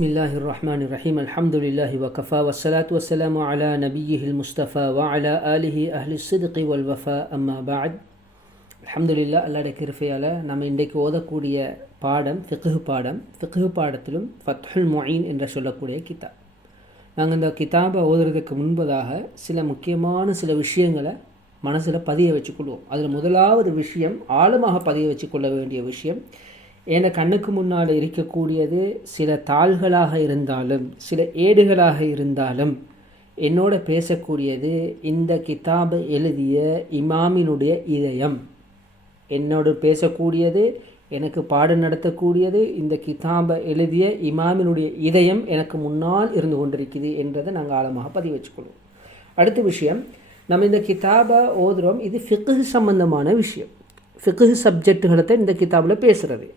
பிஸ்மில்லாஹிர் ரஹ்மானிர் ரஹீம் அல்ஹம்துலில்லாஹி வகஃபா வஸ்ஸலாத்து வஸ்ஸலாமு அலா நபிய்யிஹில் முஸ்தஃபா வ அலா ஆலிஹி அஹ்லி ஸித்கி வல் வஃபா அம்மா பஅத். அல்ஹம்துலில்லாஹ், அல்லாஹ்வுடைய கிருபையால் நம்ம இன்றைக்கு ஓதக்கூடிய பாடம் ஃபிக்ஹ் பாடத்திலும் ஃபத்ஹுல் முஈன் என்று சொல்லக்கூடிய கிதாப். நாங்கள் இந்த கிதாபை ஓதுறதுக்கு முன்பதாக சில முக்கியமான சில விஷயங்களை மனசில் பதிய வச்சுக்கொள்வோம். அதில் முதலாவது விஷயம், ஆழமாக பதிய வச்சுக்கொள்ள வேண்டிய விஷயம், என் கண்ணுக்கு முன்னால் இருக்கக்கூடியது சில தாள்களாக இருந்தாலும் சில ஏடுகளாக இருந்தாலும் என்னோட பேசக்கூடியது இந்த கிதாபை எழுதிய இமாமினுடைய இதயம். என்னோடு பேசக்கூடியது, எனக்கு பாடம் நடத்தக்கூடியது இந்த கிதாபை எழுதிய இமாமினுடைய இதயம் எனக்கு முன்னால் இருந்து கொண்டிருக்குது என்றதை நாங்கள் ஆழமாக பதிவு வச்சுக்கொள்வோம். அடுத்த விஷயம், நம்ம இந்த கிதாபை ஓதுகிறோம், இது ஃபிக்ஹ் சம்பந்தமான விஷயம். ஃபிக்ஹ் சப்ஜெக்டுகளை தான் இந்த கிதாபில் பேசுகிறது.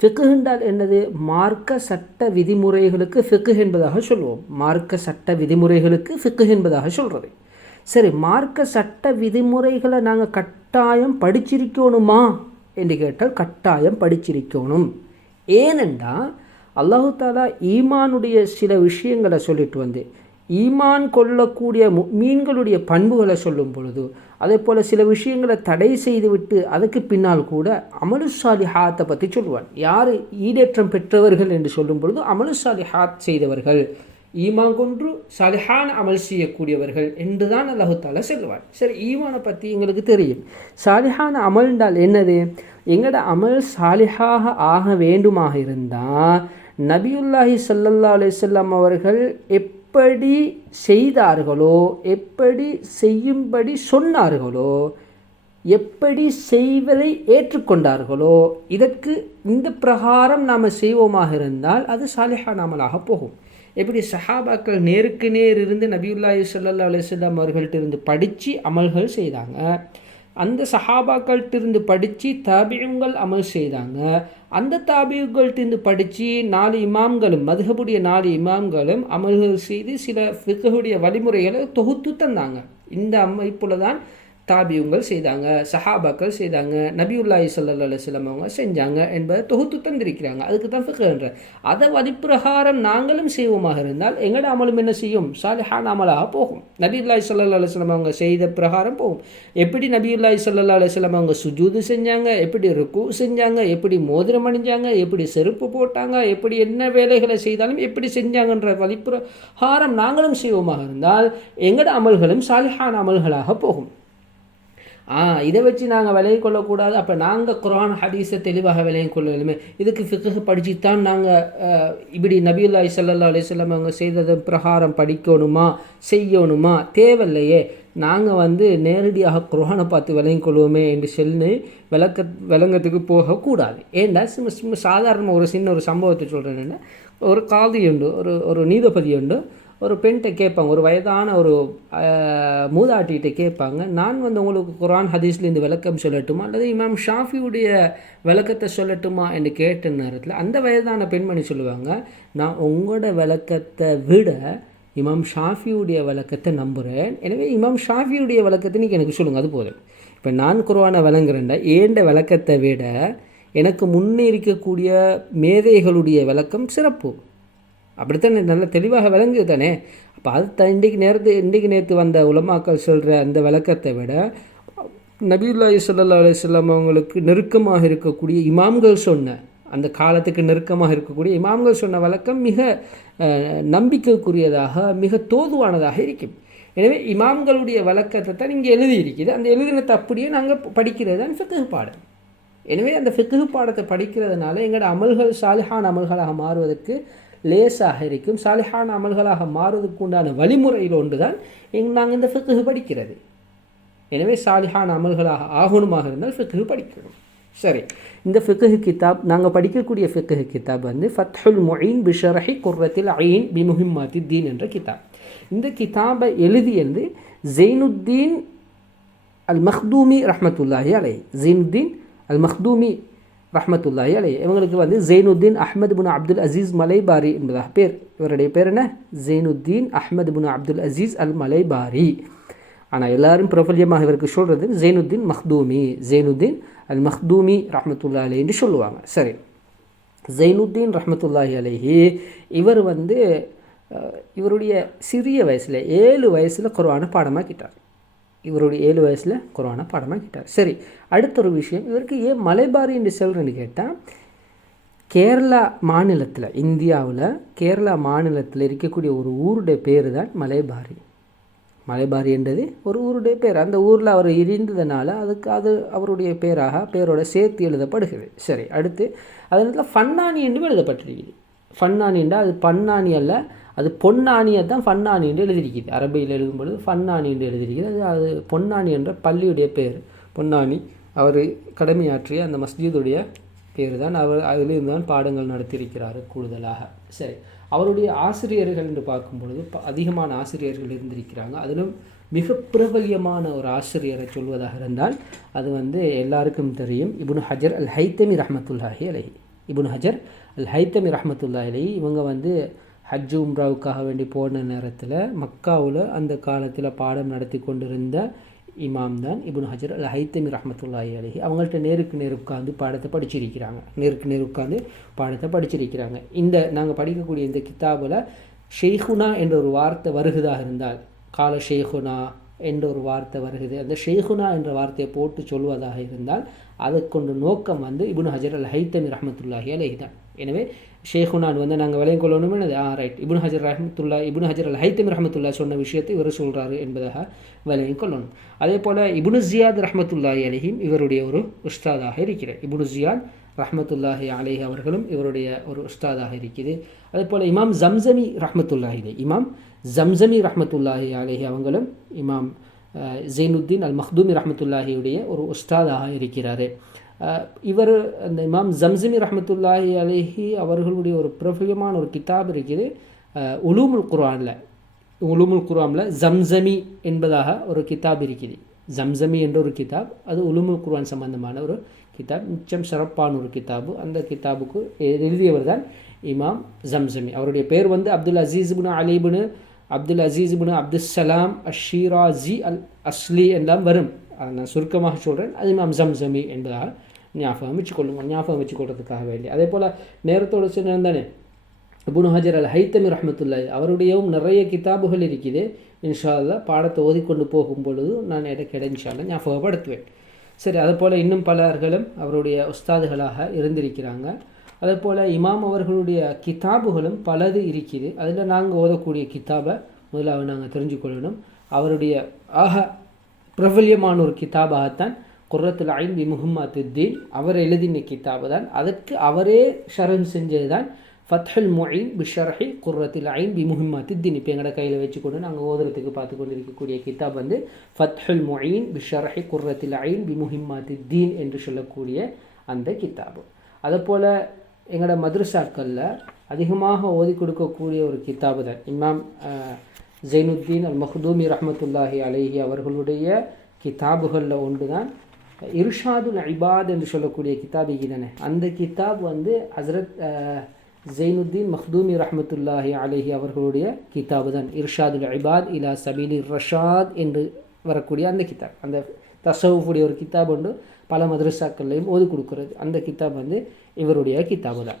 ஃபிக்ஹ் என்றால் என்னது? மார்க்க சட்ட விதிமுறைகளுக்கு ஃபிக்ஹ் என்பதாக சொல்லுவோம். மார்க்க சட்ட விதிமுறைகளுக்கு ஃபிக்ஹ் என்பதாக சொல்கிறது. சரி, மார்க்க சட்ட விதிமுறைகளை நாங்கள் கட்டாயம் படிச்சிருக்கணுமா என்று கேட்டால் கட்டாயம் படிச்சிருக்கணும். ஏனென்றால் அல்லாஹு தாலா ஈமானுடைய சில விஷயங்களை சொல்லிட்டு வந்து ஈமான் கொள்ளக்கூடிய மீன்களுடைய பண்புகளை சொல்லும் பொழுது, அதே போல் சில விஷயங்களை தடை செய்துவிட்டு அதுக்கு பின்னால் கூட அமலு சாலிஹாத்தை பற்றி சொல்லுவான். யார் ஈடேற்றம் பெற்றவர்கள் என்று சொல்லும் பொழுது அமலு சாலிஹாத் செய்தவர்கள், ஈமான் கொன்று சாலிஹான அமல் செய்யக்கூடியவர்கள் என்று தான் அல்லாஹு தாலா சொல்லுவான். சரி, ஈமானை பற்றி எங்களுக்கு தெரியும். சாலிஹான அமல் என்றால் என்னது? எங்களோட அமல் சாலிஹாக ஆக வேண்டுமாக இருந்தால் நபியுல்லாஹி ஸல்லல்லாஹு அலைஹி வஸல்லம் அவர்கள் எப்படி செய்தார்களோ, எப்படி செய்யும்படி சொன்னார்களோ, எப்படி செய்வதை ஏற்றுக்கொண்டார்களோ, இதற்கு இந்த பிரகாரம் நாம் செய்வோமாக இருந்தால் அது சாலிஹான அமலாக போகும். எப்படி சஹாபாக்கள் நேருக்கு நேர் இருந்து நபியுல்லாஹி ஸல்லல்லாஹு அலைஹி வஸல்லம் அவர்கள்ட்ட இருந்து படித்து அமல்கள் செய்தாங்க, அந்த சஹாபாக்கள்கிட்ட படித்து தாபியுங்கள் அமல் செய்தாங்க, அந்த தாபியுங்கள்கிட்ட படித்து 4 இமாம்களும் மதுஹபுடைய 4 இமாம்களும் அமல்கள் செய்து சில ஃபிக்ஹுடைய வழிமுறைகளை தொகுத்து தந்தாங்க. இந்த அமைப்பில் தான் தாபியுங்கள் செய்தாங்க, சஹாபாக்கள் செய்தாங்க, நபியுல்லாஹி ஸல்லல்லாஹு அலைஹி வஸல்லம் அவங்க செஞ்சாங்க என்பதை தொகுத்து தந்திருக்கிறாங்க. அதுக்கு தான் ஃபிக்ஹ்ன்ற. அதை வழிப்பிரகாரம் நாங்களும் செய்வோமாக இருந்தால் எங்களோட அமலும் என்ன செய்யும்? சாலிஹான அமலாக போகும். நபியுல்லாஹி ஸல்லல்லாஹு அலைஹி வஸல்லம் அவங்க செய்த பிரகாரம் போகும். எப்படி நபியுல்லாஹி ஸல்லல்லாஹு அலைஹி வஸல்லம் அவங்க சுஜூது செஞ்சாங்க, எப்படி ருக்கு செஞ்சாங்க, எப்படி மோதிரம் அணிஞ்சாங்க, எப்படி செருப்பு போட்டாங்க, எப்படி என்ன வேலைகளை செய்தாலும் எப்படி செஞ்சாங்கன்ற வழிப்பிரகாரம் நாங்களும் செய்வோமாக இருந்தால் எங்களோட அமல்களும் சாலிஹான அமல்களாக போகும். இதை வச்சு நாங்கள் விலையை கொள்ளக்கூடாது. அப்போ நாங்கள் குர்ஆன் ஹதீஸை தெளிவாக விலையை கொள்ளலுமே, இதுக்கு ஃபிக்ஹ் படிச்சுத்தான் நாங்கள் இப்படி நபியுல்லாஹி ஸல்லல்லாஹு அலைஹி வஸல்லம் அவங்க செய்தது பிரகாரம் படிக்கணுமா செய்யணுமா? தேவையில்லையே. நாங்கள் நேரடியாக குர்ஆனை பார்த்து விலையை கொள்வோமே என்று சொல்லி விளங்கத்துக்கு போகக்கூடாது. ஏண்டா சாதாரண ஒரு சின்ன ஒரு சம்பவத்தை சொல்கிறேன்னா, ஒரு காதி உண்டு, ஒரு நீதிபதி உண்டு, ஒரு பெண்கிட்ட கேட்பாங்க, ஒரு வயதான ஒரு மூதாட்டிகிட்ட கேட்பாங்க, நான் உங்களுக்கு குர்ஆன் ஹதீஸ்லேருந்து விளக்கம் சொல்லட்டுமா அல்லது இமாம் ஷாஃபியுடைய விளக்கத்தை சொல்லட்டுமா என்று கேட்ட நேரத்தில் அந்த வயதான பெண்மணி சொல்லுவாங்க, நான் உங்களோட விளக்கத்தை விட இமாம் ஷாஃபியுடைய விளக்கத்தை நம்புகிறேன், எனவே இமாம் ஷாஃபியுடைய விளக்கத்தை நீங்கள் எனக்கு சொல்லுங்கள், அது போதும். இப்போ நான் குர்ஆனை விளங்குறேன்டா, ஏண்ட விளக்கத்தை விட எனக்கு முன்னே இருக்கக்கூடிய மேதைகளுடைய விளக்கம் சிறப்பு. அப்படித்தான் நல்ல தெளிவாக விளங்குது தானே. அப்போ அது இன்றைக்கு நேற்று வந்த உலமாக்கள் சொல்கிற அந்த விளக்கத்தை விட நபியுல்லாஹி ஸல்லல்லாஹு அலைஹி வஸல்லம் அவங்களுக்கு நெருக்கமாக இருக்கக்கூடிய இமாம்கள் சொன்ன, அந்த காலத்துக்கு நெருக்கமாக இருக்கக்கூடிய இமாம்கள் சொன்ன விளக்கம் மிக நம்பிக்கைக்குரியதாக, மிக தோதுவானதாக இருக்கும். எனவே இமாம்களுடைய விளக்கத்தை தான் இங்கே எழுதியிருக்குது. அந்த எழுதினத்தை அப்படியே நாங்கள் படிக்கிறது தான் ஃபிக்ஹ் பாடம். எனவே அந்த ஃபிக்ஹ் பாடத்தை படிக்கிறதுனால எங்களோட அமல்கள் சாலிஹான அமல்களாக மாறுவதற்கு லேசாக இருக்கும். சாலிஹான அமல்களாக மாறுவதற்கு உண்டான வழிமுறையில் ஒன்று தான் நாங்கள் இந்த ஃபிக்ஹ் படிக்கிறது. எனவே சாலிஹான அமல்களாக ஆகணுமாக இருந்தால் ஃபிக்ஹ் படிக்கணும். சரி, இந்த ஃபிக்ஹ் கிதாப் நாங்கள் படிக்கக்கூடிய ஃபிக்ஹ் கிதாப் ஃபத்ஹுல் முஈன் பிஷரஹி குர்ரத்தில் ஐன் பி முஹிம்மாத்தி தீன் என்ற கிதாப். இந்த கிதாபை எழுதியது ஸைனுத்தீன் அல் மக்தூமி ரஹ்மத்துல்லாஹி அலைஹி. ஸைனுத்தீன் அல் மக்தூமி ரஹ்மத்துல்லாஹி அலைஹி. இவங்களுக்கு ஸைனுத்தீன் அஹ்மத் இப்னு அப்துல் அசீஸ் மலைபாரி என்பதாக பேர். இவருடைய பேர் என்ன? ஸைனுத்தீன் அஹ்மத் இப்னு அப்துல் அசீஸ் அல் மலைபாரி. ஆனால் எல்லாரும் பிரபல்யமாக இவருக்கு சொல்கிறது ஸைனுத்தீன் மக்தூமி, ஸைனுத்தீன் அல் மக்தூமி ரஹ்மத்துல்லாஹி அலைஹி என்று சொல்லுவாங்க. சரி, ஜைனுத்தீன் ரஹ்மத்துல்லாஹி அலைஹி இவர் வந்து இவருடைய சிறிய வயசில் 7 வயசில் குர்ஆனை பாடமாக்கிட்டார். இவருடைய 7 வயசில் குர்ஆனை பாடமாக்கிட்டார். சரி, அடுத்த ஒரு விஷயம், இவருக்கு ஏன் மலைபாரி என்று சொல்கிறேன்னு கேட்டால், கேரளா மாநிலத்தில், இந்தியாவில் கேரளா மாநிலத்தில் இருக்கக்கூடிய ஒரு ஊருடைய பேர் தான் மலைபாரி. மலைபாரி என்றது ஒரு ஊருடைய பேர். அந்த ஊரில் அவர் இருந்ததுனால அது அவருடைய பேரோட சேர்த்து எழுதப்படுகிறது. சரி, அடுத்து அதனால ஃபன்னானி என்றும் எழுதப்பட்டிருக்குது. ஃபன்னானி என்றால் அது பன்னானி அல்ல, அது பொன்னானியை தான் ஃபன்னானி என்று எழுதியிருக்குது. அரபியில் எழுதும்பொழுது ஃபன்னானி என்று எழுதியிருக்கிறது. அது பொன்னானி என்ற பள்ளியுடைய பேர். பொன்னானி அவர் கடமையாற்றிய அந்த மஸ்ஜிதுடைய பேர் தான். அவர் அதிலிருந்து தான் பாடங்கள் நடத்தியிருக்கிறார் கூடுதலாக. சரி, அவருடைய ஆசிரியர்கள் என்று பார்க்கும் பொழுது அதிகமான ஆசிரியர்கள் இருந்திருக்கிறாங்க. அதிலும் மிக பிரபல்யமான ஒரு ஆசிரியரை சொல்வதாக இருந்தால் அது வந்து எல்லாருக்கும் தெரியும், இப்னு ஹஜர் அல் ஹைத்தமி ரஹ்மத்துல்லாஹி அலைஹி. இப்னு ஹஜர் அல் ஹைத்தமி ரஹ்மத்துல்லாஹி அலைஹி இவங்க வந்து ஹஜ் உம்ராவுக்காக வேண்டி போன நேரத்தில் மக்காவில் அந்த காலத்தில் பாடம் நடத்தி கொண்டிருந்த இமாம் தான் இப்னு ஹஜர் அல் ஹைத்தமி ரஹ்மத்துல்லாஹி அலைஹி. அவங்கள்ட்ட நேருக்கு நேர் உட்காந்து பாடத்தை படிச்சிருக்கிறாங்க. இந்த நாங்கள் படிக்கக்கூடிய இந்த கிதாபில் ஷெய்ஹுனா என்ற ஒரு வார்த்தை வருகிறதாக இருந்தால், கால ஷெய்ஹுனா என்ற ஒரு வார்த்தை வருகிறது, அந்த ஷெய்ஹுனா என்ற வார்த்தையை போட்டு சொல்வதாக இருந்தால் அதை கொண்டு நோக்கம் வந்து இப்னு ஹஜர் அல் ஹைத்தமி ரஹ்மத்துல்லாஹி அலைஹி தான். எனவே ஷேகுனான் வந்து நாங்கள் விளையும் கொள்ளணுமே ரைட், இப்னு ஹஜர் அல் ஹைத்தமி ரஹ்மத்துல்லாஹி சொன்ன விஷயத்தை இவர் சொல்கிறாரு என்பதாக விளையும் கொள்ளணும். அதே போல் இப்னு ஜியாத் ரஹ்மத்துல்லாஹி அலைஹிம் இவருடைய ஒரு உஸ்தாதாக இருக்கிறார். இப்னு ஜியாத் ரஹ்மத்துல்லாஹி அலைஹி அவர்களும் இவருடைய ஒரு உஸ்தாதாக இருக்குது. அதே போல் இமாம் ஜம்சமி ரஹ்மத்துல்லாஹி அலைஹி அவங்களும் இமாம் ஜைனுத்தீன் அல் மக்தூமி ரஹ்மத்துல்லாஹியுடைய ஒரு உஸ்தாதாக இருக்கிறார். இவர் அந்த இமாம் ஜம்சமி ரஹ்மத்துல்லாஹி அலைஹி அவர்களுடைய ஒரு பிரபலமான ஒரு கிதாப் இருக்குது உலூமுல் குர்ஆனில் ஜம்சமி என்பதாக ஒரு கிதாப் இருக்குது. ஜம்சமி என்ற ஒரு கிதாப், அது உலூமுல் குர்ஆன் சம்பந்தமான ஒரு கிதாப், மிச்சம் சிறப்பான ஒரு கிதாபு. அந்த கிதாபுக்கு எழுதியவர் தான் இமாம் ஜம்சமி. அவருடைய பேர் வந்து அப்துல் அசீஸ் இப்னு அப்துஸ்ஸலாம் அஷீராஜி அல் அஸ்லி எல்லாம் வரும். அதை நான் சுருக்கமாக சொல்கிறேன். அது இமாம் ஜம்சமி என்பதாக ஞாபகம் வச்சுக்கொள்றதுக்காக வேண்டி. அதே போல் நேரத்தோடு சொன்னானே இப்னு ஹஜர் அல் ஹைத்தமி ரஹ்மத்துல்லாஹி அவருடையவும் நிறைய கிதாபுகள் இருக்குது. இன்ஷா அல்லாஹ் பாடத்தை ஓதிக்கொண்டு போகும் பொழுது நான் இடைக்கிட இன்ஷா அல்லாஹ் ஞாபகப்படுத்துவேன். சரி, அதே போல் இன்னும் பலர்களும் அவருடைய உஸ்தாதுகளாக இருந்திருக்கிறாங்க. அதே போல் இமாம் அவர்களுடைய கிதாபுகளும் பலது இருக்குது. அதில் நாங்கள் ஓதக்கூடிய கிதாபை முதலாக நாங்கள் தெரிஞ்சுக்கொள்ளணும். அவருடைய பிரபல்யமான ஒரு கிதாபாகத்தான் குர்ரத்துல் ஐன் பி முஹம்மத்துத்தீன் அவர் எழுதின கிதாபு தான். அதற்கு அவரே ஷரஹ் செஞ்சது தான் ஃபத்ஹுல் முயின் பி ஷர்ஹி குர்ரத்துல் ஐன் பி முஹம்மத்துத்தீன். இப்போ எங்களோட கையில் வச்சுக்கொண்டு நாங்கள் ஓதுறதுக்கு பார்த்து கொண்டு இருக்கக்கூடிய கிதாப் வந்து ஃபத்ஹுல் முயின் பி ஷர்ஹி குர்ரத்துல் ஐன் பி முஹம்மத்துத்தீன் என்று சொல்லக்கூடிய அந்த கிதாபு. அதுபோல் எங்களோட மദ്രஸாக்களில் அதிகமாக ஓதி கொடுக்கக்கூடிய ஒரு கிதாபு தான் இமாம் ஜைனுத்தீன் அல் மக்தூமி ரஹ்மத்துல்லாஹி அலைஹி அவர்களுடைய கிதாபுகளில் ஒன்று தான் இர்ஷாதுல் இபாத் என்று சொல்லக்கூடிய கிதாப் தானே. அந்த கிதாப் வந்து ஹஸ்ரத் ஜைனுத்தீன் மக்தூமி ரஹ்மத்துல்லாஹி அலைஹி அவர்களுடைய கிதாபு தான். இர்ஷாதுல் இபாத் இலா சபீலி ரஷாத் என்று வரக்கூடிய அந்த கிதாப், அந்த தஸவுஃபுடைய ஒரு கிதாப் ஒன்று பல மദ്രஸாக்கள்லையும் ஓதி கொடுக்குறது. அந்த கிதாப் வந்து இவருடைய கிதாபு தான்.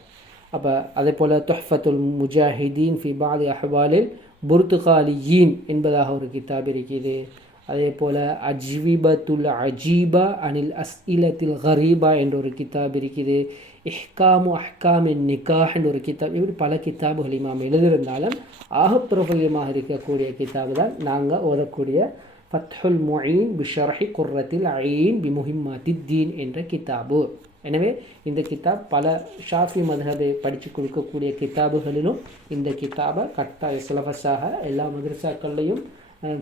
அப்போ அதே போல் துஹ்ஃபத்துல் முஜாஹிதீன் ஃபி பாதி அஹ்வாலில் புர்துகாலியீன் என்பதாக ஒரு கிதாப் இருக்குது. அதே போல் அஜ்விபத்துல் அஜீபா அனில் அஸ்இலத்தில் கரீபா என்ற ஒரு கிதாப் இருக்குது. இஹ்காமு அஹ்காமின் நிக்காஹ் என்ற ஒரு கிதாப். இப்படி பல கிதாபுகள் இமாம் எழுதியிருந்தாலும் பிரபல்யமாக இருக்கக்கூடிய கிதாபு தான் நாங்கள் ஓதக்கூடிய ஃபத்ஹுல் முயின் பி ஷர்ஹி குர்ரத்தில் ஐன் பி முஹம்மத்துத்தீன் என்ற கிதாபு. எனவே இந்த கிதாப் பல ஷாஃபி மத்ஹபை படித்து கொடுக்கக்கூடிய கிதாபுகளிலும் இந்த கிதாபை கட்டாய சிலபஸாக எல்லா மദ്രஸாக்கள்லையும்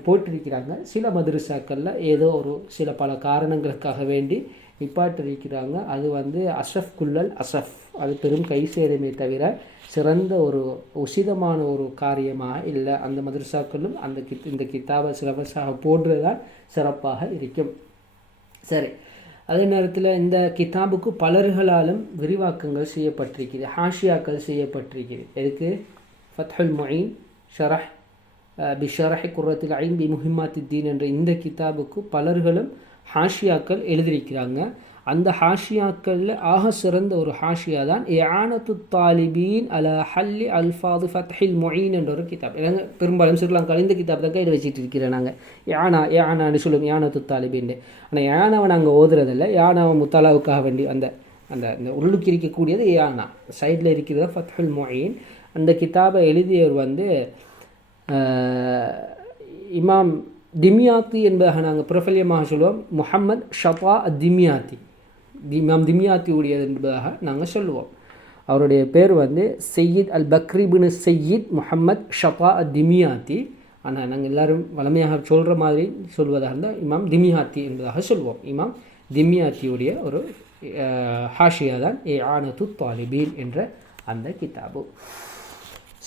போட்டிருக்கிறாங்க. சில மദ്രஸாக்களில் ஏதோ ஒரு சில பல காரணங்களுக்காக வேண்டி நிப்பாட்டிருக்கிறாங்க. அது வந்து அசஃப் குல்லல் அசஃப், அது பெரும் கை சேருமே தவிர சிறந்த ஒரு உசிதமான ஒரு காரியமாக இல்லை. அந்த மദ്രஸாக்களும் இந்த கிதாபை சிலபஸாக போடுறதுதான் சிறப்பாக இருக்கும். சரி, அதே நேரத்தில் இந்த கிதாபுக்கு பலர்களாலும் விரிவாக்கங்கள் செய்யப்பட்டிருக்குது, ஹாஷியாக்கள் செய்யப்பட்டிருக்குது. எதுக்கு? ஃபத்ஹுல் முயின் ஷரஹ் பி ஷர்ஹி குர்ரத்துல் ஐன் பி முஹம்மத்துத்தீன் என்ற இந்த கிதாபுக்கு பலர்களும் ஹாஷியாக்கள் எழுதியிருக்கிறாங்க. அந்த ஹாஷியாக்களில் ஆக சிறந்த ஒரு ஹாஷியா தான் இஆனத்து தாலிபீன் அலா ஹல்லி அல்ஃபாது ஃபத்ஹில் முயின் என்ற ஒரு கிதாப். எனக்கு பெரும்பாலும் ஸ்ரீலங்காவில் இந்த கிதாப் தான் கையில் வச்சுட்டு இருக்கிறேன். நாங்கள் யானான்னு சொல்லுவோம், இஆனத்து தாலிபீன். ஆனால் யானாவை நாங்கள் ஓதுறதில்லை. யானாவை முத்தாலாவுக்காக வேண்டி அந்த அந்த அந்த உள்ளுக்கு இருக்கக்கூடியது யானா, சைடில் இருக்கிறது ஃபத்ஹுல் முயின். அந்த கிதாபை எழுதியவர் இமாம் திமியாத்தி என்பதாக நாங்கள் பிரபல்யமாக சொல்லுவோம். முஹம்மத் ஷஃபா திமியாத்தி, இமாம் திமியாத்தியுடையது என்பதாக நாங்கள் சொல்லுவோம். அவருடைய பேர் சையீத் அல் பக்ரி பின் சையீத் முஹம்மத் ஷஃபா திமியாத்தி. ஆனால் நாங்கள் எல்லோரும் வளமையாக சொல்கிற மாதிரி சொல்வதாக இருந்தால் இமாம் திமியாத்தி என்பதாக சொல்வோம். இமாம் திமியாத்தியுடைய ஒரு ஹாஷியா தான் இஆனத்து தாலிபீன் என்ற அந்த கிதாபு.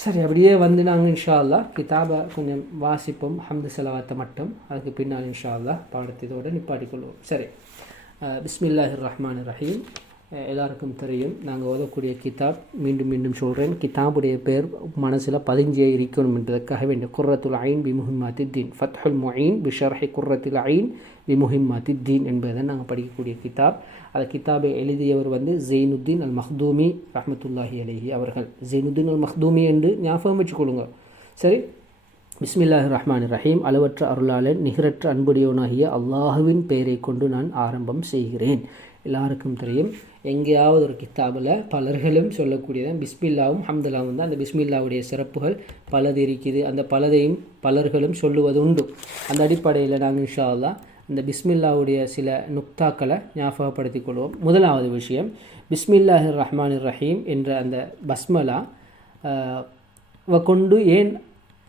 சரி, அப்படியே நாங்கள் இன்ஷா அல்லாஹ் கிதாபை கொஞ்சம் வாசிப்போம், ஹம்து செலவாத்தை மட்டும். அதுக்கு பின்னால் இன்ஷா அல்லாஹ் பாடத்தோடு நிப்பாட்டிக்கொள்வோம். சரி, பிஸ்மில்லாஹிர் ரஹ்மானிர் ரஹீம். எல்லாருக்கும் தெரியும், நாங்கள் ஓதக்கூடிய கிதாப், மீண்டும் மீண்டும் சொல்கிறேன், கிதாபுடைய பேர் மனசில் பதிஞ்சே இருக்கணும் என்றதுக்காக வேண்டிய குர்ரத்துல் ஐன் பி முஹிம்மாத்தி தீன், ஃபத்ஹுல் முயின் பி ஷர்ஹி குர்ரத்துல் ஐன் பி முஹிம்மாத்தி தீன் என்பதை நாங்கள் படிக்கக்கூடிய கிதாப். அந்த கிதாபை எழுதியவர் ஜெயினுத்தீன் அல் மஹ்தூமி ரஹ்மத்துல்லாஹி அலைஹி அவர்கள். ஜெயினுத்தீன் அல் மஹ்தூமி என்று ஞாபகம் வச்சுக்கொள்ளுங்க. சரி, பிஸ்மில்லாஹிர் ரஹ்மானிர் ரஹீம். அளவற்ற அருளாளன் நிகரற்ற அன்புடையவனாகிய அல்லாஹுவின் பெயரை கொண்டு நான் ஆரம்பம் செய்கிறேன். எல்லாருக்கும் தெரியும், எங்கேயாவது ஒரு கித்தாபில் பலர்களும் சொல்லக்கூடியதான் பிஸ்மில்லாவும் ஹம்துல்லாவும் தான். அந்த பிஸ்மில்லாவுடைய சிறப்புகள் பலது இருக்குது. அந்த பலதையும் பலர்களும் சொல்லுவது உண்டு. அந்த அடிப்படையில் நாங்கள் இன்ஷா அல்லாஹ் இந்த பிஸ்மில்லாவுடைய சில நுக்தாக்களை ஞாபகப்படுத்திக் கொள்வோம். முதலாவது விஷயம், பிஸ்மில்லாஹிர் ரஹ்மானிர் ரஹீம் என்ற அந்த பஸ்மலா கொண்டு ஏன்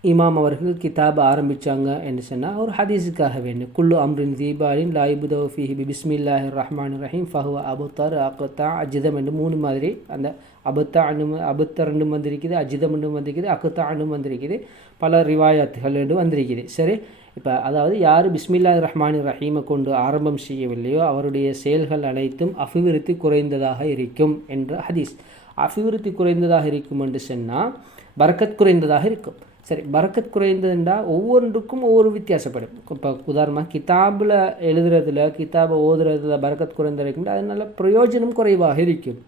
இமாம் அவர்கள் கிதாப் ஆரம்பித்தாங்க என்று சொன்னால், ஒரு ஹதீஸுக்காக வேண்டும். குல்லு அம்ரின் தீபாலின் லாயிபுதவ் ஃபீஹி பி பிஸ்மில்லாஹிர் ரஹ்மானிர் ரஹீம் ஃபஹுவ அபுத்தர் அக்தா அஜிதம் என்று 3 மாதிரி அந்த அபுத்தர் ரெண்டும் வந்திருக்குது, அஜிதம் ரெண்டும் வந்திருக்குது, அக்தா ரெண்டும் வந்திருக்குது, பல ரிவாயத்துகள் ரெண்டும் வந்திருக்குது. சரி, இப்போ அதாவது யார் பிஸ்மில்லாஹிர் ரஹ்மானிர் ரஹீமை கொண்டு ஆரம்பம் செய்யவில்லையோ அவருடைய செயல்கள் அனைத்தும் அபிவிருத்தி குறைந்ததாக இருக்கும் என்ற ஹதீஸ். அபிவிருத்தி குறைந்ததாக இருக்கும் என்று சொன்னால் பரக்கத் குறைந்ததாக இருக்கும். சரி, பரக்கத் குறைந்ததுண்டா ஒவ்வொன்றுக்கும் ஒவ்வொரு வித்தியாசப்படும். இப்போ உதாரணமாக கிதாபில் எழுதுறதுல, கிதாபை ஓதுறதுல பரக்கத் குறைந்த இருக்கும்னா அதனால பிரயோஜனம் குறைவாக இருக்கும்.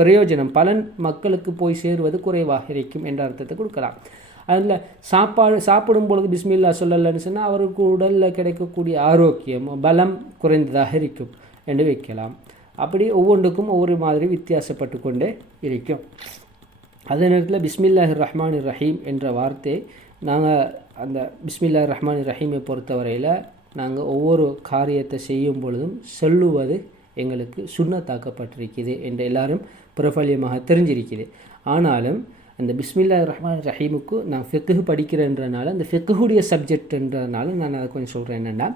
பிரயோஜனம் பலன் மக்களுக்கு போய் சேருவது குறைவாக இருக்கும் என்ற அர்த்தத்தை கொடுக்கலாம். அதில் சாப்பிடும் பொழுது பிஸ்மில்லா சொல்லலைன்னு சொன்னால் அவருக்கு உடலில் கிடைக்கக்கூடிய ஆரோக்கியம் பலம் குறைந்ததாக இருக்கும் என்று வைக்கலாம். அப்படி ஒவ்வொன்றுக்கும் ஒவ்வொரு மாதிரி வித்தியாசப்பட்டு கொண்டே இருக்கும். அதே நேரத்தில் பிஸ்மில்லாஹிர் ரஹ்மானிர் ரஹீம் என்ற வார்த்தை நாங்கள் அந்த பிஸ்மில்லாஹிர் ரஹ்மானிர் ரஹீமை பொறுத்தவரையில் நாங்கள் ஒவ்வொரு காரியத்தை செய்யும் பொழுதும் சொல்லுவது எங்களுக்கு சுன்னத்தாக்கப்பட்டிருக்குது என்று எல்லாரும் பிரபல்யமாக தெரிஞ்சிருக்குது. ஆனாலும் அந்த பிஸ்மில்லாஹிர் ரஹ்மானிர் ரஹீமுக்கு நான் ஃபிக்ஹ் படிக்கிறேன்றனால, அந்த ஃபிக்ஹுடைய சப்ஜெக்ட்ன்றதுனால நான் அதை கொஞ்சம் சொல்கிறேன். என்னென்னா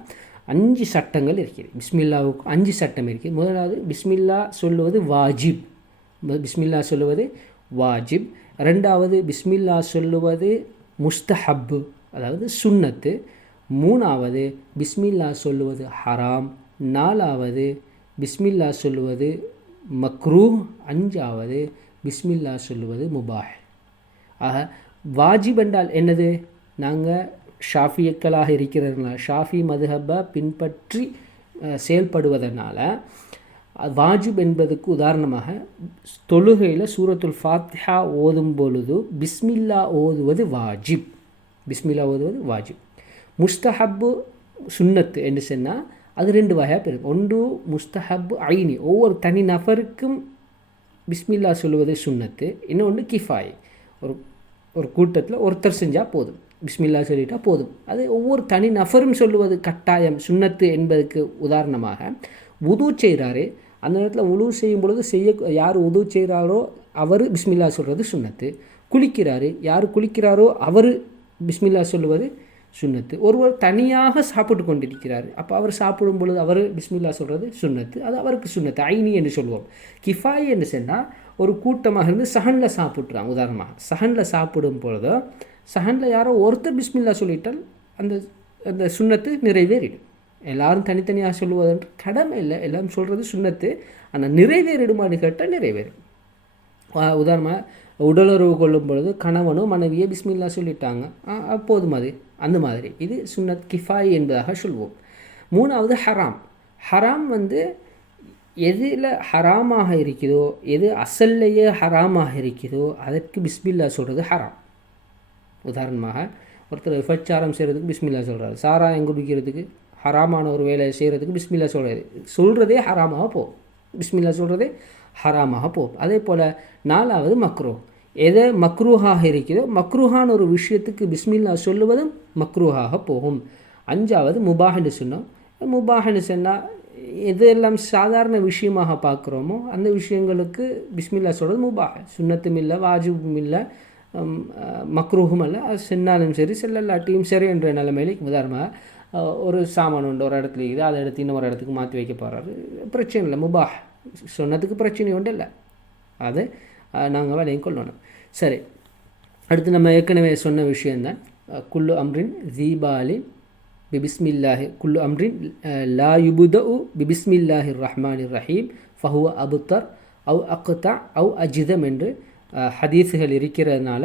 5 சட்டங்கள் இருக்குது. பிஸ்மில்லாவுக்கு 5 சட்டம் இருக்குது. முதலாவது, பிஸ்மில்லா சொல்லுவது வாஜிப். பிஸ்மில்லா சொல்லுவது வாஜிப். ரெண்டாவது, பிஸ்மில்லா சொல்லுவது முஸ்தஹப்பு, அதாவது சுன்னத்து. மூணாவது, பிஸ்மில்லா சொல்லுவது ஹராம். நாலாவது, பிஸ்மில்லா சொல்லுவது மக்ரூஹ். அஞ்சாவது, பிஸ்மில்லா சொல்லுவது முபாஹ். ஆக வாஜிப் என்றால் என்னது? நாங்கள் ஷாஃபியக்களாக இருக்கிறதுனால, ஷாஃபி மதுஹப்பை பின்பற்றி செயல்படுவதனால வாஜிப் என்பதுக்கு உதாரணமாக தொழுகையில் சூரத்துல் ஃபாத்திஹா ஓதும் பொழுது பிஸ்மில்லா ஓதுவது வாஜிப். பிஸ்மில்லா ஓதுவது வாஜிப். முஸ்தஹப்பு சுன்னத்து என்று சொன்னால் அது 2 வகையாக பிரிக்கும். ஒன்று முஸ்தஹப்பு ஐனி, ஒவ்வொரு தனி நபருக்கும் பிஸ்மில்லா சொல்லுவது சுன்னத்து. இன்னொன்று கிஃபாய், ஒரு கூட்டத்தில் ஒருத்தர் செஞ்சால் போதும், பிஸ்மில்லா சொல்லிட்டால் போதும். அது ஒவ்வொரு தனி நபரும் சொல்லுவது கட்டாயம் சுன்னத்து என்பதற்கு உதாரணமாக, உது செய்கிறாரு, அந்த நேரத்தில் உது செய்யும் பொழுது யார் உது செய்கிறாரோ அவர் பிஸ்மில்லா சொல்கிறது சுன்னத்து. குளிக்கிறாரு, யார் குளிக்கிறாரோ அவர் பிஸ்மில்லா சொல்லுவது சுன்னத்து. ஒருவர் தனியாக சாப்பிட்டு கொண்டிருக்கிறார், அப்போ அவர் சாப்பிடும் பொழுது அவர் பிஸ்மில்லா சொல்கிறது சுன்னத்து, அது அவருக்கு சுன்னத்து ஐனி என்று சொல்லுவோம். கிஃபாய் என்று சொன்னால் ஒரு கூட்டமாக இருந்து சஹனில் சாப்பிட்றாங்க. உதாரணமாக சஹனில் சாப்பிடும் பொழுது சஹனில் யாரோ ஒருத்தர் பிஸ்மில்லா சொல்லிட்டால் அந்த அந்த சுன்னத்து நிறைவேறிடும். எல்லாரும் தனித்தனியாக சொல்லுவதென்று கடமை இல்லை, எல்லாரும் சொல்கிறது சுன்னத்து. ஆனால் நிறைவேறிடுமான்னு கேட்டால் நிறைவேறும். உதாரணமாக உடலுறவு கொள்ளும் பொழுது கணவனும் மனைவியை பிஸ்மில்லா சொல்லிட்டாங்க, அப்போதும் அது அந்த மாதிரி இது சுன்னத் கிஃபாய் என்பதாக சொல்வோம். மூணாவது ஹராம். ஹராம் எதில் ஹராமாக இருக்குதோ, எது அசல்லையே ஹராமாக இருக்குதோ அதற்கு பிஸ்மில்லா சொல்கிறது ஹராம். உதாரணமாக ஒருத்தர் விபச்சாரம் செய்கிறதுக்கு பிஸ்மில்லா சொல்கிறாரு, சாராயம் குடிக்கிறதுக்கு ஹராமான ஒரு வேலையை செய்கிறதுக்கு பிஸ்மில்லா சொல்கிறதே ஹராமாக போகும். பிஸ்மில்லா சொல்கிறதே ஹராமாக போகும். அதே போல் 4வது மக்ரூ. எதை மக்ரூஹாக இருக்கிறதோ மக்ரூஹான ஒரு விஷயத்துக்கு பிஸ்மில்லா சொல்லுவதும் மக்ரூஹாக போகும். 5வது முபாஹ்னு சொன்னோம். முபாஹ்னு சொன்னால் எதெல்லாம் சாதாரண விஷயமாக பார்க்குறோமோ அந்த விஷயங்களுக்கு பிஸ்மில்லா சொல்கிறது முபாஹ். சுன்னத்தும் இல்லை, வாஜிபும் இல்லை, மக்ரூஹும் அல்ல. அது சென்னாலும் சரி செல்லல்லாட்டியும் சரி என்ற நிலைமையில உதாரணமாக ஒரு சாமான் உண்டு, ஒரு இடத்துல இருக்குது, அதை எடுத்து இன்னொரு இடத்துக்கு மாற்றி வைக்க போகிறாரு, பிரச்சனை இல்லை, முபாஹ். சொன்னதுக்கு பிரச்சனை உண்டு இல்லை, அதை நாங்கள் வேலையும் கொள்ளணும். சரி, அடுத்து நம்ம ஏற்கனவே சொன்ன விஷயந்தான் குல்லு அம்ரின் ஜீபாலின் பிபிஸ்மில்லாஹி குல்லு அம்ரின் லா யுபுதஉ பிபிஸ்மில்லாஹிர் ரஹ்மானிர் ரஹீம் ஃபஹுவ அபுத்தர் அவ் அக்தா அவ் அஜிதம் என்று ஹதீஸுகள் இருக்கிறதுனால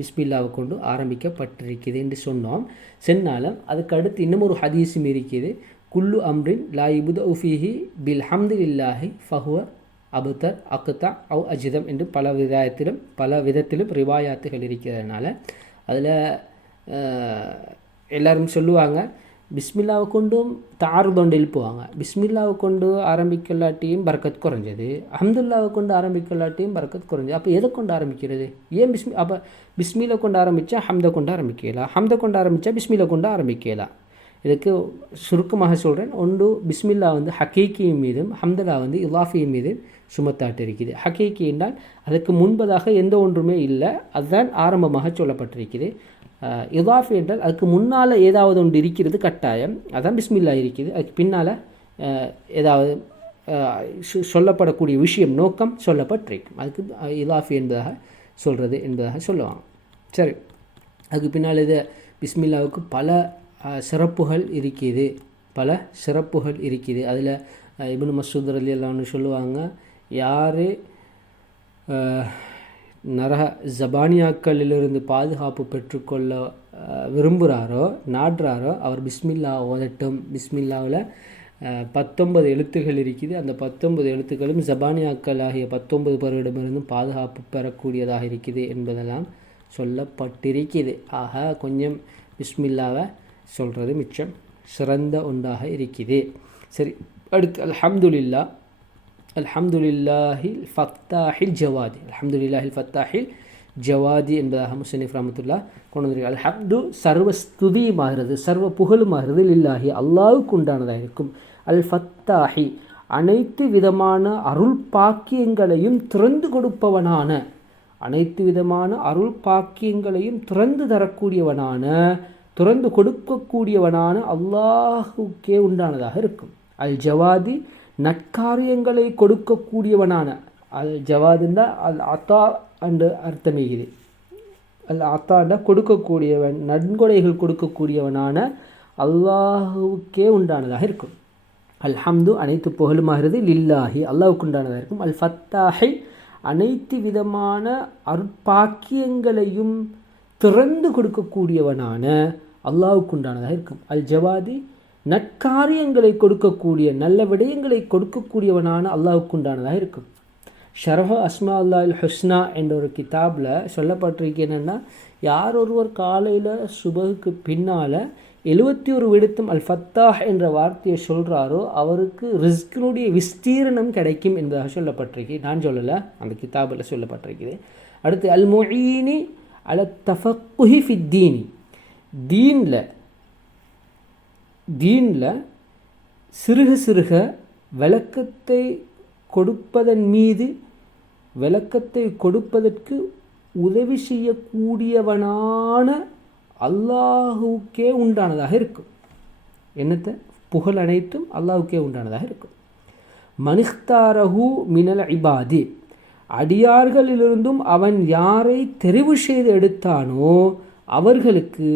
பிஸ்மில்லாவை கொண்டு ஆரம்பிக்கப்பட்டிருக்குது என்று சொன்னாலும் அதுக்கு அடுத்து இன்னும் ஒரு ஹதீஸும் இருக்குது. குல்லு அம்ரின் லா யுபுதஉ ஃபீஹி பில் ஹம்துலில்லாஹி ஃபஹுவ அபுத்தர் அக்தா அவ் அஜிதம் என்று பல விதத்திலும் ரிவாயாத்துகள் இருக்கிறதுனால அதில் எல்லோரும் சொல்லுவாங்க பிஸ்மில்லாவை கொண்டும் தாறுதொண்டு எழுப்புவாங்க. பிஸ்மில்லாவை கொண்டு ஆரம்பிக்கலாட்டியும் பரக்கத் குறைஞ்சது, அஹம்துல்லாவை கொண்டு ஆரம்பிக்கலாட்டியும் பரக்கத் குறைஞ்சது. அப்போ எதை கொண்டு ஆரம்பிக்கிறது? ஏன் அப்போ பிஸ்மில்லை கொண்டு ஆரம்பித்தா ஹம்தை கொண்டு ஆரம்பிக்கலாம், ஹம்தை கொண்டு ஆரம்பித்தா பிஸ்மில்லை கொண்டு ஆரம்பிக்கலாம். இதுக்கு சுருக்கமாக சொல்கிறேன். ஒன்று பிஸ்மில்லா ஹக்கீக்கியின் மீதும் ஹம்துல்லா இலாஃபியின் மீது சுமத்தாட்டு இருக்குது. ஹக்கீக்கி என்றால் அதுக்கு முன்பதாக எந்த ஒன்றுமே இல்லை, அதுதான் ஆரம்பமாக சொல்லப்பட்டிருக்குது. இதாஃபி என்றால் அதுக்கு முன்னால் ஏதாவது ஒன்று இருக்கிறது கட்டாயம், அதான் பிஸ்மில்லா இருக்குது. அதுக்கு பின்னால் ஏதாவது சொல்லப்படக்கூடிய விஷயம் நோக்கம் சொல்லப்பட்டிருக்கும், அதுக்கு இதாஃபி என்பதாக சொல்லுவாங்க. சரி, அதுக்கு பின்னால் இது பிஸ்மில்லாவுக்கு பல சிறப்புகள் இருக்குது. அதில் இப்னு மஸ்ஊத் ரலியல்லாஹு அன்ஹு சொல்லுவாங்க, யார் நரக ஜபானியாக்களிலிருந்து பாதுகாப்பு பெற்றுக்கொள்ள விரும்புகிறாரோ நாடுறாரோ அவர் பிஸ்மில்லா ஓதட்டும். பிஸ்மில்லாவில் 19 எழுத்துக்கள் இருக்குது. அந்த 19 எழுத்துக்களும் ஜபானியாக்கள் ஆகிய 19 பேரிடமிருந்தும் பாதுகாப்பு பெறக்கூடியதாக இருக்குது என்பதெல்லாம் சொல்லப்பட்டிருக்குது. ஆக கொஞ்சம் பிஸ்மில்லாவை சொல்கிறது மிச்சம் சிறந்த ஒன்றாக இருக்குது. சரி, அடுத்து அல்ஹம்துலில்லாஹில் ஃபத்தாஹில் ஜவாதி. அல்ஹம்துலில்லாஹில் ஃபத்தாஹில் ஜவாதி என்பதாக முஸன்னிஃப் ரஹ்மத்துல்லாஹ் கொண்டு வந்திருக்கிறார். அல்ஹம்து சர்வ ஸ்துதியுமாகிறது, சர்வ புகழுமாகிறது லில்லாஹி அல்லாஹ்வுக்கு உண்டானதாக இருக்கும். அல் ஃபத்தாஹி அனைத்து விதமான அருள் பாக்கியங்களையும் திறந்து கொடுப்பவனான, அனைத்து விதமான அருள் பாக்கியங்களையும் திறந்து தரக்கூடியவனான, திறந்து கொடுக்கக்கூடியவனான அல்லாஹுக்கே உண்டானதாக இருக்கும். அல் ஜவாதி நற்காரியங்களை கொடுக்கக்கூடியவனான, அல் ஜவாதுன்னா அல் அத்தா என்று அர்த்தமிகுது. அல் அத்தாண்டா கொடுக்கக்கூடியவன், நன்கொடைகள் கொடுக்கக்கூடியவனான அல்லாஹுக்கே உண்டானதாக இருக்கும். அல்ஹம்து அனைத்து புகழுமாகிறது லில்லாஹி அல்லாஹுக்கு உண்டானதாக இருக்கும். அல் ஃபத்தாஹி அனைத்து விதமான அருட்பாக்கியங்களையும் திறந்து கொடுக்கக்கூடியவனான அல்லாஹுக்கு உண்டானதாக இருக்கும். அல் ஜவாதி நற்காரியங்களை கொடுக்கக்கூடிய, நல்ல விடயங்களை கொடுக்கக்கூடியவனான அல்லாஹுக்கு உண்டானதாக இருக்கும். ஷரஹ் அஸ்மா அல்லாஹில் ஹுஸ்னா என்ற ஒரு கிதாபில் சொல்லப்பட்டிருக்கு என்னென்னா, யார் ஒருவர் காலையில் சுபகுக்கு பின்னால் 71 விடுத்தும் அல் ஃபத்தாஹ் என்ற வார்த்தையை சொல்கிறாரோ அவருக்கு ரிஸ்கினுடைய விஸ்தீரணம் கிடைக்கும் என்பதாக சொல்லப்பட்டிருக்கு. நான் சொல்லலை, அந்த கிதாபில் சொல்லப்பட்டிருக்குது. அடுத்து அல் முஈனி அல தஃபக்குஹி ஃபித்தீனி, தீனில் சிறுக விளக்கத்தை கொடுப்பதற்கு உதவி செய்யக்கூடியவனான அல்லாஹுக்கே உண்டானதாக இருக்கும். என்னத்தை? புகழ் அனைத்தும் அல்லாஹுக்கே உண்டானதாக இருக்கும். மனிஹ்தாரஹு மினல் இபாதி, அடியார்களிலிருந்தும் அவன் யாரை தெரிவு செய்து எடுத்தானோ அவர்களுக்கு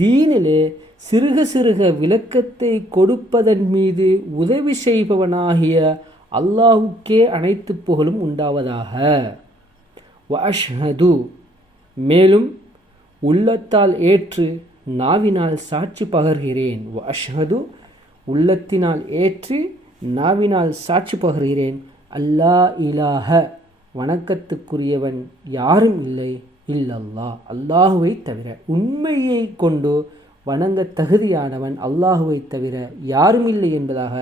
தீனிலே சிறுக விளக்கத்தை கொடுப்பதன் மீது உதவி செய்பவனாகிய அல்லாஹுக்கே அனைத்து புகழும் உண்டாவதாக. வஅஷ்ஹது, மேலும் உள்ளத்தால் ஏற்று நாவினால் சாட்சி பகர்கிறேன். வஅஷ்ஹது உள்ளத்தினால் ஏற்றி நாவினால் சாட்சி பகர்கிறேன், அல்லா இலாஹ வணக்கத்துக்குரியவன் யாரும் இல்லை இல்லல்லாஹ் அல்லாஹுவை தவிர, உண்மையை கொண்டு வணங்க தகுதியானவன் அல்லாஹுவை தவிர யாரும் இல்லை என்பதாக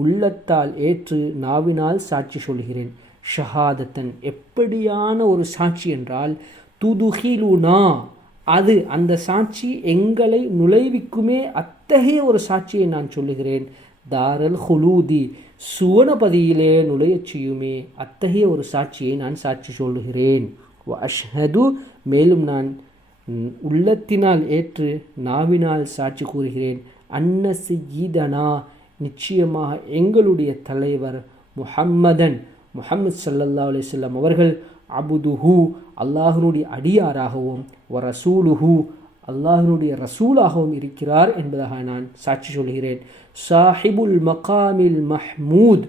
உள்ளத்தால் ஏற்று நாவினால் சாட்சி சொல்கிறேன். ஷஹாதத்தன் எப்படியான ஒரு சாட்சி என்றால், துதுஹிலுனா அது அந்த சாட்சி எங்களை நுழைவிக்குமே, அத்தகைய ஒரு சாட்சியை நான் சொல்லுகிறேன். தாரல் ஹுலூதி சுவனபதியிலே நுழையச் செய்யுமே, அத்தகைய ஒரு சாட்சியை நான் சாட்சி சொல்லுகிறேன். அஷ்ஹது மேலும் நான் உள்ளத்தினால் ஏற்று நாவினால் சாட்சி கூறுகிறேன். அன்ன சய்யிதனா நிச்சயமாக எங்களுடைய தலைவர் முஹம்மது ஸல்லல்லாஹு அலைஹி வஸல்லம் அவர்கள் அபுதுஹு அல்லாஹ்வுடைய அடியாராகவும் வ ரசூலுஹு அல்லாஹ்வுடைய ரசூலாகவும் இருக்கிறார் என்பதாக நான் சாட்சி சொல்கிறேன். சாஹிபுல் மகாமில் மஹ்மூத்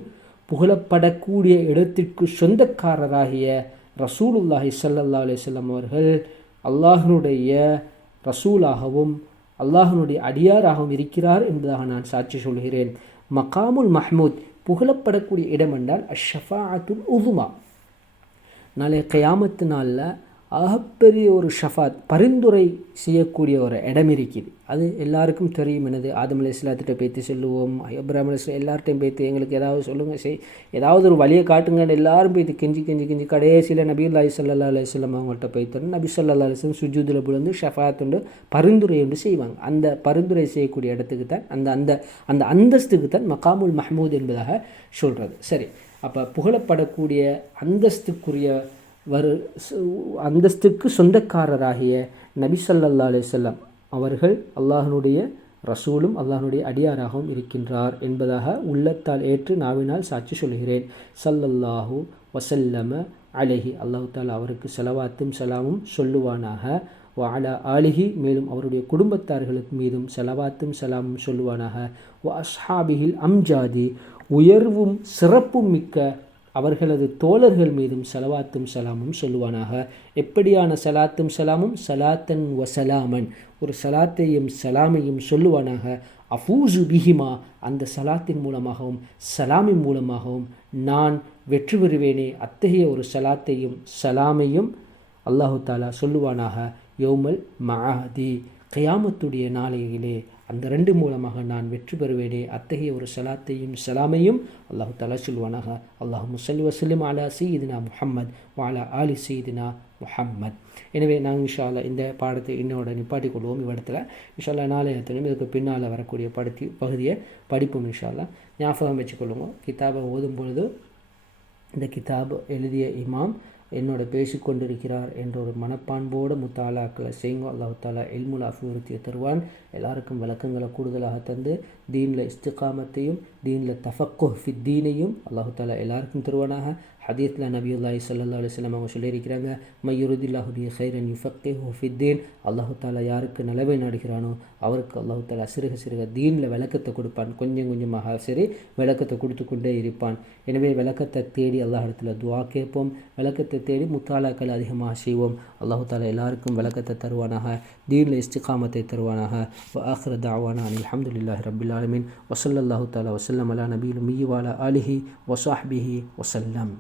புகழப்படக்கூடிய இடத்திற்கு சொந்தக்காரராகிய ரசூலுல்லாஹி ஸல்லல்லாஹு அலைஹி வஸல்லம் அவர்கள் அல்லாஹ்வுடைய ரசூலாகவும் அல்லாஹ்வுடைய அடியாராகவும் இருக்கிறார் என்பதாக நான் சாட்சி சொல்கிறேன். மகாமுல் மஹ்மூத் புகழப்படக்கூடிய இடம் என்றால் அஷ்ஷஃபாஅத்துல் உதுமா. நாளை கியாமத்து நாளில் ஆகப்பெரிய ஒரு ஷஃபாத் பரிந்துரை செய்யக்கூடிய ஒரு இடம் இருக்குது. அது எல்லாருக்கும் தெரியும். என்னது, ஆதம் அலைஹிஸ்ஸலாத்திட்ட பேத்து சொல்லுவோம், இப்ராஹிம் அலைஹிஸ்ஸலாம் எல்லார்ட்டையும் பேத்து எங்களுக்கு ஏதாவது சொல்லுங்கள், ஏதாவது ஒரு வழியை காட்டுங்கன்னு எல்லாரும் பேத்து கெஞ்சி கடைசியில் நபியுல்லாஹி ஸல்லல்லாஹு அலைஹி வஸல்லம் அவங்கள்ட்ட பேத்து நபி ஸல்லல்லாஹு அலைஹி வஸல்லம் சுஜூதில் விழுந்து ஷஃபாத் உண்டு பரிந்துரை உண்டு செய்வாங்க. அந்த பரிந்துரை செய்யக்கூடிய இடத்துக்கு தான் அந்த அந்தஸ்துக்கு தான் மகாமுல் மஹ்மூத் என்பதாக சொல்கிறது. சரி, அப்போ புகழப்படக்கூடிய அந்தஸ்துக்கு சொந்தக்காரராகிய நபி ஸல்லல்லாஹு அலைஹி வஸல்லம் அவர்கள் அல்லாஹ்வுடைய ரசூலும் அல்லாஹ்வுடைய அடியாராகவும் இருக்கின்றார் என்பதாக உள்ளத்தால் ஏற்று நாவினால் சாட்சி சொல்கிறேன். ஸல்லல்லாஹு வஸல்லம அலைஹி அல்லாஹ் தஆலா அவருக்கு ஸலவாத்தும் சலாமும் சொல்லுவானாக. வ அலா ஆலிஹி மேலும் அவருடைய குடும்பத்தார்களுக்கு மீதும் ஸலவாத்தும் சலாமும் சொல்லுவானாக. வ அஸ்ஹாபிஹில் அம்ஜாதி உயர்வும் சிறப்பும் மிக்க அவர்களது தோழர்கள் மீதும் ஸலவாத்தும் சலாமும் சொல்லுவானாக. எப்படியான ஸலாத்தும் சலாமும்? ஸலாத்தன் வ சலாமன், ஒரு ஸலாத்தையும் சலாமையும் சொல்லுவானாக. அஃபூசு பிஹிமா அந்த ஸலாத்தின் மூலமாகவும் சலாமின் மூலமாகவும் நான் வெற்றி பெறுவேனே, அத்தகைய ஒரு ஸலாத்தையும் சலாமையும் அல்லாஹு தாலா சொல்லுவானாக. யௌமல் மஅதி கியாமத்துடைய நாளையிலே அந்த ரெண்டு மூலமாக நான் வெற்றி பெறுவேனே, அத்தகைய ஒரு ஸலாத்தையும் சலாமையும் அல்லாஹு தஆலா சொல்வானாக. அல்லாஹும்ம ஸல்லி வஸல்லிம் அலா சய்யிதினா முஹம்மத் வ அலா ஆலி சய்யிதினா முஹம்மத். எனவே நாங்கள் இன்ஷா அல்லாஹ் இந்த பாடத்தை இன்னோட நிப்பாட்டிக் கொள்வோம். இவ்விடத்தில் இன்ஷா அல்லாஹ் நாளைய தினம் இதுக்கு பின்னால் வரக்கூடிய பகுதியை படிப்போம். இன்ஷா அல்லாஹ் ஞாபகம் வச்சுக்கொள்ளுங்க. கிதாபை ஓதும் பொழுது இந்த கிதாப் எழுதிய இமாம் என்னோட பேசிக்கொண்டிருக்கிறார் என்ற ஒரு மனப்பான்போடு முத்தாலாக்களை செய்யுங்க. அல்லாஹ் தாலா இல்முல் அபிவிருத்தியை தருவான். எல்லாருக்கும் விளக்கங்களை கூடுதலாக தந்து தீனில் இஸ்திகாமத்தையும் தீனில் தஃபக்குஹ் ஃபி தீனையும் அல்லாஹ் தாலா எல்லாருக்கும் தருவானாக. ஹதீத்தில் நபியுல்லாஹி ஸல்லல்லாஹு அலைஹி வஸல்லம் அவங்க சொல்லியிருக்கிறாங்க, மய்யுரிதில்லாஹு பிஹி கைரன் யுஃபக்கிஹு ஃபி தீன். அல்லாஹ் தாலா யாருக்கு நலவை நாடுகிறானோ அவருக்கு அல்லாஹ் தாலா சிறுக தீனில் விளக்கத்தை கொடுப்பான். கொஞ்சம் கொஞ்சமாக சரி விளக்கத்தை கொடுத்து கொண்டே இருப்பான். எனவே விளக்கத்தை தேடி அல்லாஹ் இடத்துல துஆ கேட்போம். விளக்கத்தை தேடி முத்தாலாக்கள் அதிகமாக செய்வோம். அல்லாஹ் தாலா எல்லாருக்கும் விளக்கத்தை தருவானாக, தீனில் இஸ்திகாமத்தை தருவானாக. வ ஆகிரு தஅவானா அனில் ஹம்துலில்லாஹி ரப்பில் ஆலமீன். வ ஸல்லல்லாஹு தஆலா வ ஸல்லம் அலா நபியில் உம்மி வ அலா ஆலிஹி வ ஸஹ்பிஹி வ ஸல்லம்.